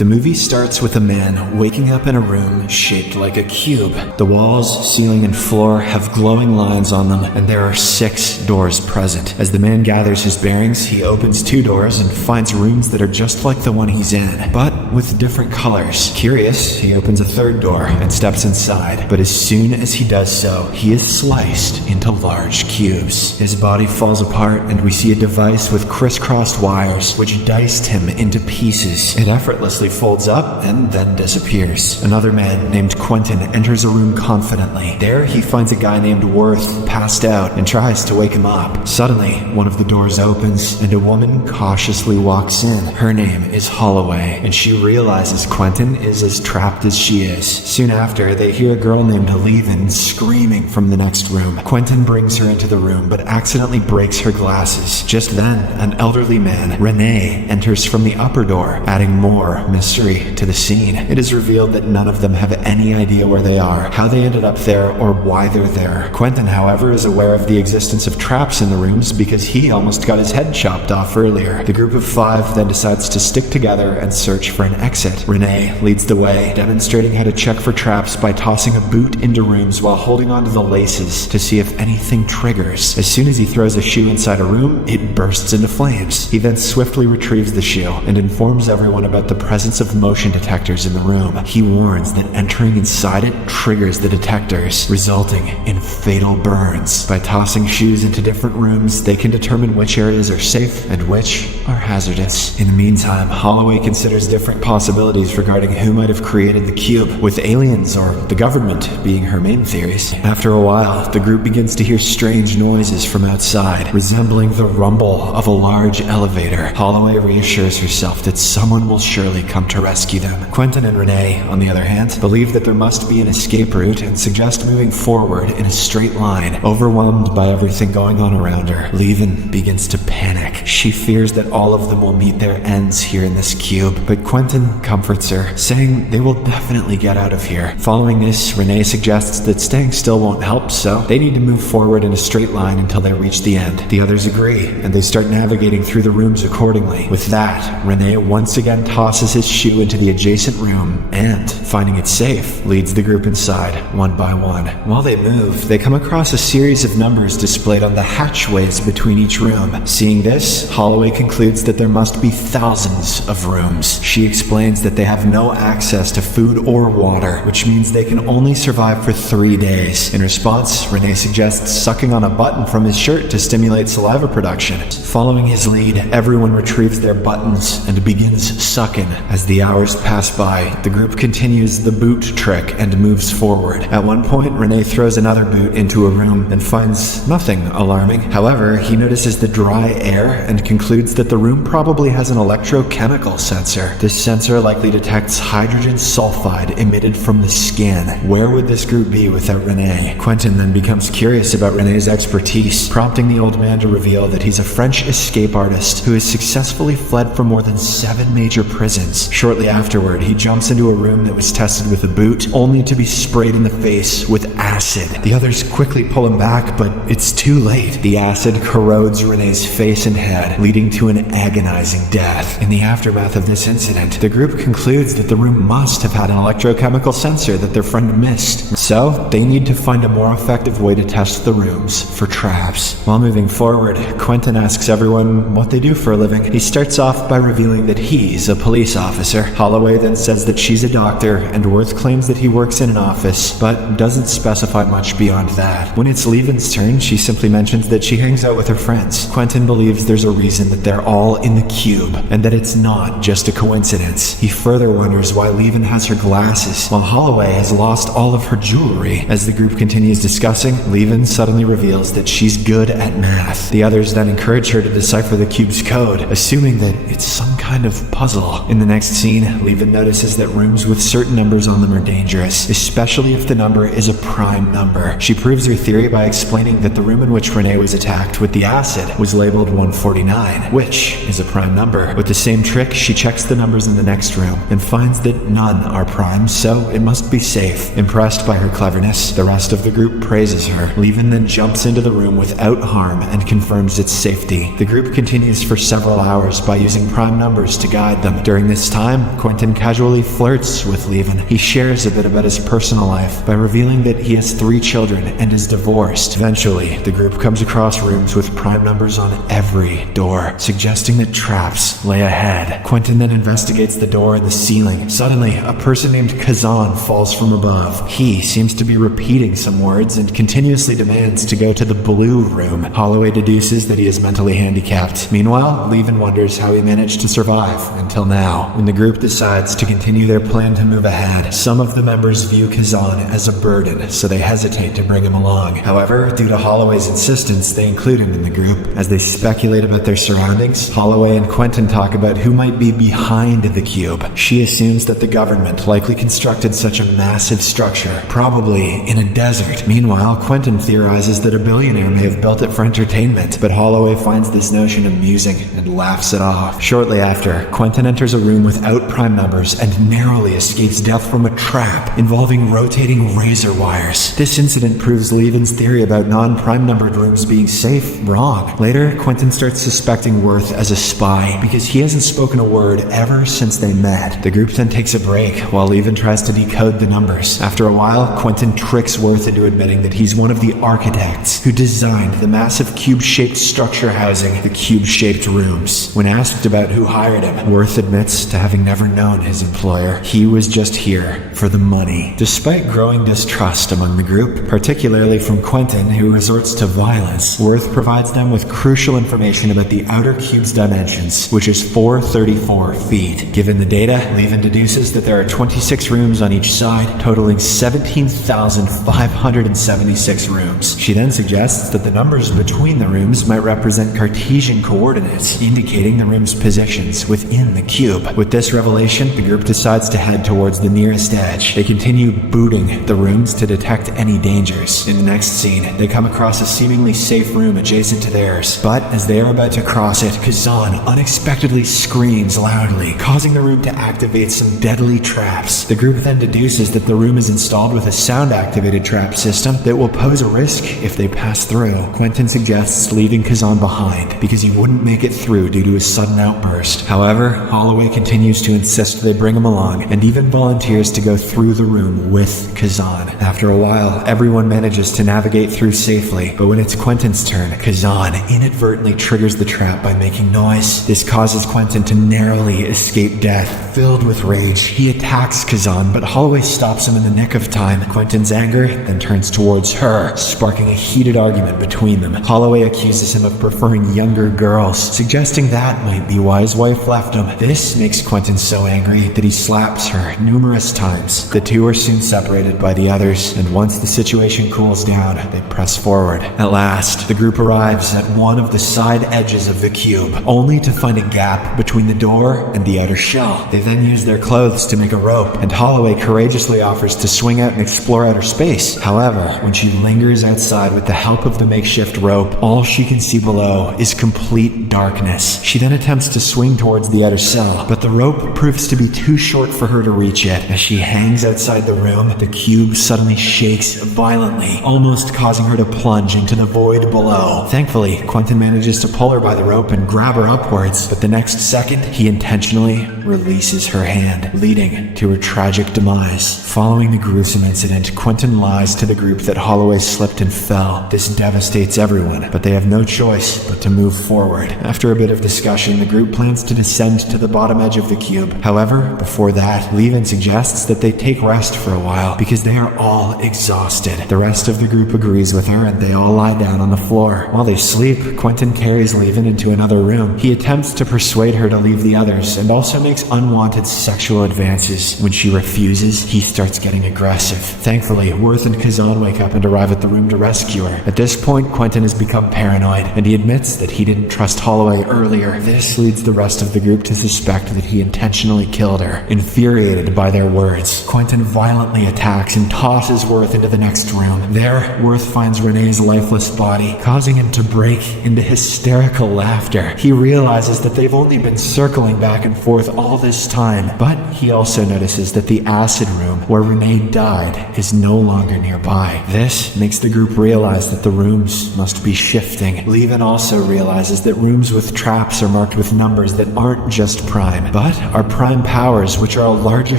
The movie starts with a man waking up in a room shaped like a cube. The walls, ceiling, and floor have glowing lines on them, and there are 6 doors present. As the man gathers his bearings, he opens 2 doors and finds rooms that are just like the one he's in, but with different colors. Curious, he opens a 3rd door and steps inside, but as soon as he does so, he is sliced into large cubes. His body falls apart, and we see a device with crisscrossed wires which diced him into pieces. It effortlessly folds up and then disappears. Another man named Quentin enters a room confidently. There he finds a guy named Worth passed out and tries to wake him up. Suddenly, one of the doors opens and a woman cautiously walks in. Her name is Holloway, and she realizes Quentin is as trapped as she is. Soon after, they hear a girl named Levin screaming from the next room. Quentin brings her into the room but accidentally breaks her glasses. Just then, an elderly man, Rene, enters from the upper door, adding more mystery to the scene. It is revealed that none of them have any idea where they are, how they ended up there, or why they're there. Quentin, however, is aware of the existence of traps in the rooms because he almost got his head chopped off earlier. The group of 5 then decides to stick together and search for an exit. Rene leads the way, demonstrating how to check for traps by tossing a boot into rooms while holding onto the laces to see if anything triggers. As soon as he throws a shoe inside a room, it bursts into flames. He then swiftly retrieves the shoe and informs everyone about the presence of motion detectors in the room. He warns that entering inside it triggers the detectors, resulting in fatal burns. By tossing shoes into different rooms, they can determine which areas are safe and which are hazardous. In the meantime, Holloway considers different possibilities regarding who might have created the cube, with aliens or the government being her main theories. After a while, the group begins to hear strange noises from outside, resembling the rumble of a large elevator. Holloway reassures herself that someone will surely come to rescue them. Quentin and Rene, on the other hand, believe that there must be an escape route and suggest moving forward in a straight line. Overwhelmed by everything going on around her, Levin begins to panic. She fears that all of them will meet their ends here in this cube, but Quentin comforts her, saying they will definitely get out of here. Following this, Rene suggests that staying still won't help, so they need to move forward in a straight line until they reach the end. The others agree, and they start navigating through the rooms accordingly. With that, Rene once again tosses his shoe into the adjacent room and, finding it safe, leads the group inside, one by one. While they move, they come across a series of numbers displayed on the hatchways between each room. Seeing this, Holloway concludes that there must be thousands of rooms. She explains that they have no access to food or water, which means they can only survive for 3 days. In response, Rene suggests sucking on a button from his shirt to stimulate saliva production. Following his lead, everyone retrieves their buttons and begins sucking. As the hours pass by, the group continues the boot trick and moves forward. At one point, Rene throws another boot into a room and finds nothing alarming. However, he notices the dry air and concludes that the room probably has an electrochemical sensor. This sensor likely detects hydrogen sulfide emitted from the skin. Where would this group be without Rene? Quentin then becomes curious about Rene's expertise, prompting the old man to reveal that he's a French escape artist who has successfully fled from more than 7 major prisons. Shortly afterward, he jumps into a room that was tested with a boot, only to be sprayed in the face with acid. The others quickly pull him back, but it's too late. The acid corrodes Rene's face and head, leading to an agonizing death. In the aftermath of this incident, the group concludes that the room must have had an electrochemical sensor that their friend missed. So, they need to find a more effective way to test the rooms for traps. While moving forward, Quentin asks everyone what they do for a living. He starts off by revealing that he's a police officer. Holloway then says that she's a doctor, and Worth claims that he works in an office, but doesn't specify much beyond that. When it's Levin's turn, she simply mentions that she hangs out with her friends. Quentin believes there's a reason that they're all in the cube, and that it's not just a coincidence. He further wonders why Levin has her glasses, while Holloway has lost all of her jewelry. As the group continues discussing, Levin suddenly reveals that she's good at math. The others then encourage her to decipher the cube's code, assuming that it's some kind of puzzle. In the next scene, Levin notices that rooms with certain numbers on them are dangerous, especially if the number is a prime number. She proves her theory by explaining that the room in which Rene was attacked with the acid was labeled 149, which is a prime number. With the same trick, she checks the numbers in the next room and finds that none are prime, so it must be safe. Impressed by her cleverness, the rest of the group praises her. Levin then jumps into the room without harm and confirms its safety. The group continues for several hours by using prime numbers to guide them. During this time, Quentin casually flirts with Levin. He shares a bit about his personal life by revealing that he has 3 children and is divorced. Eventually, the group comes across rooms with prime numbers on every door, suggesting that traps lay ahead. Quentin then investigates the door in the ceiling. Suddenly, a person named Kazan falls from above. He seems to be repeating some words and continuously demands to go to the blue room. Holloway deduces that he is mentally handicapped. Meanwhile, Levin wonders how he managed to survive until now. When the group decides to continue their plan to move ahead, some of the members view Kazan as a burden, so they hesitate to bring him along. However, due to Holloway's insistence, they include him in the group. As they speculate about their surroundings, Holloway and Quentin talk about who might be behind the cube. She assumes that the government likely constructed such a massive structure, probably in a desert. Meanwhile, Quentin theorizes that a billionaire may have built it for entertainment, but Holloway finds this notion amusing and laughs it off. Shortly after, Quentin enters a room without prime numbers and narrowly escapes death from a trap involving rotating razor wires. This incident proves Levin's theory about non-prime numbered rooms being safe wrong. Later, Quentin starts suspecting Worth as a spy because he hasn't spoken a word ever since they met. The group then takes a break while Levin tries to decode the numbers. After a while, Quentin tricks Worth into admitting that he's one of the architects who designed the massive cube-shaped structure housing the cube-shaped rooms. When asked about who hired him, Worth admits to having never known his employer. He was just here for the money. Despite growing distrust among the group, particularly from Quentin, who resorts to violence, Worth provides them with crucial information about the outer cube's dimensions, which is 434 feet. Given the data, Levin deduces that there are 26 rooms on each side, totaling 17,576 rooms. She then suggests that the numbers between the rooms might represent Cartesian coordinates, indicating the room's positions within the cube. With this revelation, the group decides to head towards the nearest edge. They continue booting the rooms to detect any dangers. In the next scene, they come across a seemingly safe room adjacent to theirs, but as they are about to cross it, Kazan unexpectedly screams loudly, causing the room to activate some deadly traps. The group then deduces that the room is installed with a sound-activated trap system that will pose a risk if they pass through. Quentin suggests leaving Kazan behind because he wouldn't make it through due to his sudden outburst. However, Holloway continues to insist they bring him along and even volunteers to go through the room with Kazan. After a while, everyone manages to navigate through safely, but when it's Quentin's turn, Kazan inadvertently triggers the trap by making noise. This causes Quentin to narrowly escape death. Filled with rage, he attacks Kazan, but Holloway stops him in the nick of time. Quentin's anger then turns towards her, sparking a heated argument between them. Holloway accuses him of preferring younger girls, suggesting that might be why his wife left him. This makes Quentin so angry that he slaps her numerous times. The two are soon separated by the others, and once the situation cools down, they press forward. At last, the group arrives at one of the side edges of the cube, only to find a gap between the door and the outer shell. They then use their clothes to make a rope, and Holloway courageously offers to swing out and explore outer space. However, when she lingers outside with the help of the makeshift rope, all she can see below is complete darkness. She then attempts to swing towards the outer cell, but the rope proves to be too short for her to reach it. As she hangs outside the room, the cube suddenly shakes violently, almost causing her to plunge into the void below. Thankfully, Quentin manages to pull her by the rope and grab her upwards, but the next second, he intentionally releases her hand, leading to her tragic demise. Following the gruesome incident, Quentin lies to the group that Holloway slipped and fell. This devastates everyone, but they have no choice but to move forward. After a bit of discussion, the group plans to descend to the bottom edge of the cube. However, before that, Levin suggests that they take rest for a while because they are all exhausted. The rest of the group agrees with her and they all lie down on the floor. While they sleep, Quentin carries Levin into another room. He attempts to persuade her to leave the others and also makes unwanted sexual advances. When she refuses, he starts getting aggressive. Thankfully, Worth and Kazan wake up and arrive at the room to rescue her. At this point, Quentin has become paranoid and he admits that he didn't trust Holloway earlier. This leads the rest of the group to suspect that he intentionally killed her. Infuriated by their words, Quentin violently attacks and tosses Worth into the next room. There, Worth finds Renee's lifeless body, causing him to break into hysterical laughter. He realizes that they've only been circling back and forth all this time, but he also notices that the acid room where Renee died is no longer nearby. This makes the group realize that the rooms must be shifting. Levin also realizes that rooms with traps are marked with numbers that aren't just prime, but are prime powers, which are a larger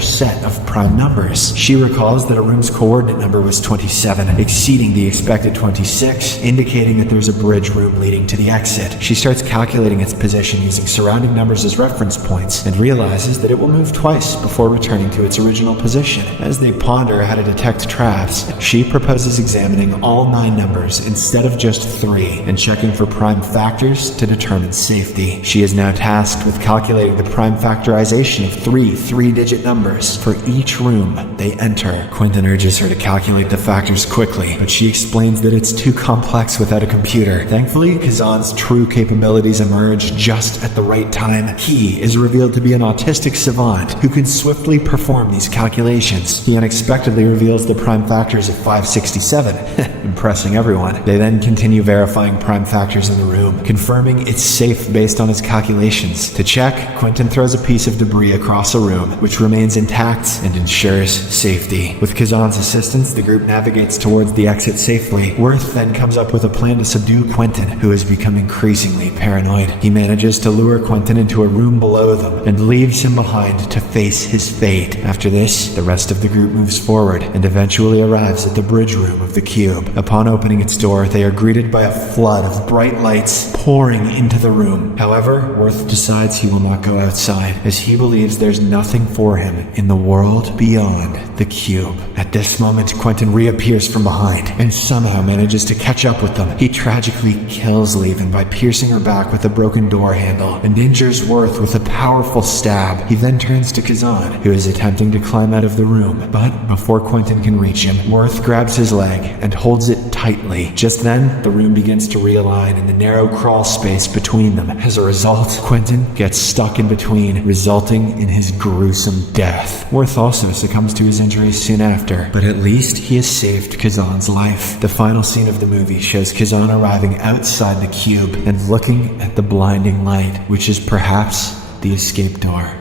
set of prime numbers. She recalls that a room's coordinate number was 27, exceeding the expected 26, indicating that there's a bridge room leading to the exit. She starts calculating its position using surrounding numbers as reference points, and realizes that it will move twice before returning to its original position. As they ponder how to detect traps, she proposes examining all 9 numbers instead of just 3, and checking for prime factors to determine safety. She is now tasked with calculating the prime factorization of 3 3-digit numbers for each room they enter. Quentin urges her to calculate the factors quickly, but she explains that it's too complex without a computer. Thankfully, Kazan's true capabilities emerge just at the right time. He is revealed to be an autistic savant who can swiftly perform these calculations. He unexpectedly reveals the prime factors of 567, impressing everyone. They then continue verifying prime factors in the room, confirming it's safe based on his calculations. To check, Quentin throws a piece of debris across a room, which remains intact and ensures safety. With Kazan's assistance, the group navigates towards the exit safely. Worth then comes up with a plan to subdue Quentin, who has become increasingly paranoid. He manages to lure Quentin into a room below them and leaves him behind to face his fate. After this, the rest of the group moves forward and eventually arrives at the bridge room of the cube. Upon opening its door, they are greeted by a flood of bright lights pouring into the room. However, Worth decides he will not go outside, as he believes there's nothing for him in the world beyond the cube. At this moment, Quentin reappears from behind and somehow manages to catch up with them. He tragically kills Levin by piercing her back with a broken door handle and injures Worth with a powerful stab. He then turns to Kazan, who is attempting to climb out of the room, but before Quentin can reach him, Worth grabs his leg and holds it tightly. Just then, the room begins to realign in the narrow crawl space between them. As a result, Quentin gets stuck in between, resulting in his gruesome death. Worth also succumbs to his injuries soon after, but at least he has saved Kazan's life. The final scene of the movie shows Kazan arriving outside the cube and looking at the blinding light, which is perhaps the escape door.